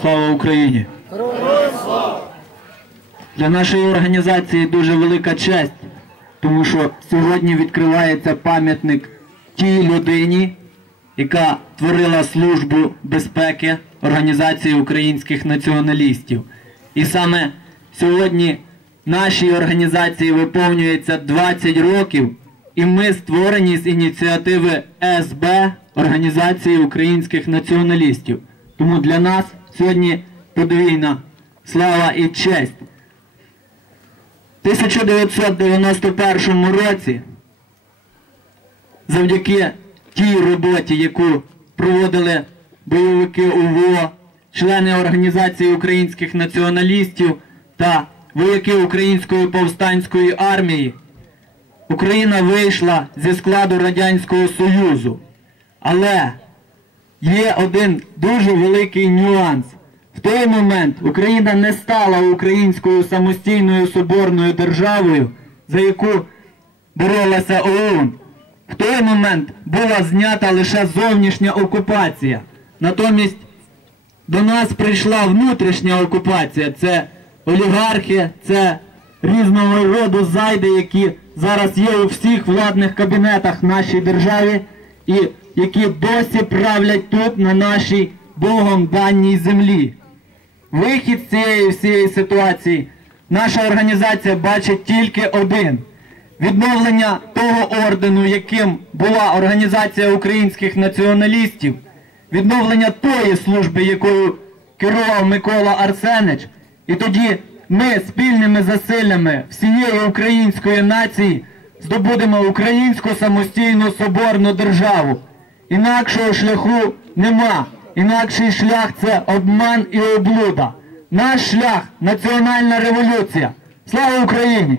Слава Україні! Для нашої організації дуже велика честь, тому що сьогодні відкривається пам'ятник тій людині, яка творила службу безпеки Організації українських націоналістів. І саме сьогодні нашій організації виповнюється 20 років, і ми створені з ініціативи СБ Організації українських націоналістів. Тому для нас сьогодні подвійна слава і честь. В 1991 році завдяки тій роботі, яку проводили бойовики УВО, члени Організації українських націоналістів та вояки Української повстанської армії, Україна вийшла зі складу Радянського Союзу. Але є один дуже великий нюанс. В той момент Україна не стала українською самостійною соборною державою, за яку боролася ОУН. В той момент була знята лише зовнішня окупація. Натомість до нас прийшла внутрішня окупація. Це олігархи, це різного роду зайди, які зараз є у всіх владних кабінетах нашій державі і які досі правлять тут, на нашій Богом даній землі. Вихід з цієї всієї ситуації наша організація бачить тільки один. Відновлення того ордену, яким була Організація українських націоналістів, відновлення тої служби, якою керував Микола Арсенич, і тоді ми спільними засиллями всієї української нації здобудемо українську самостійну соборну державу. Інакшого шляху нема. Інакший шлях це обман і облуда. Наш шлях національна революція. Слава Україні!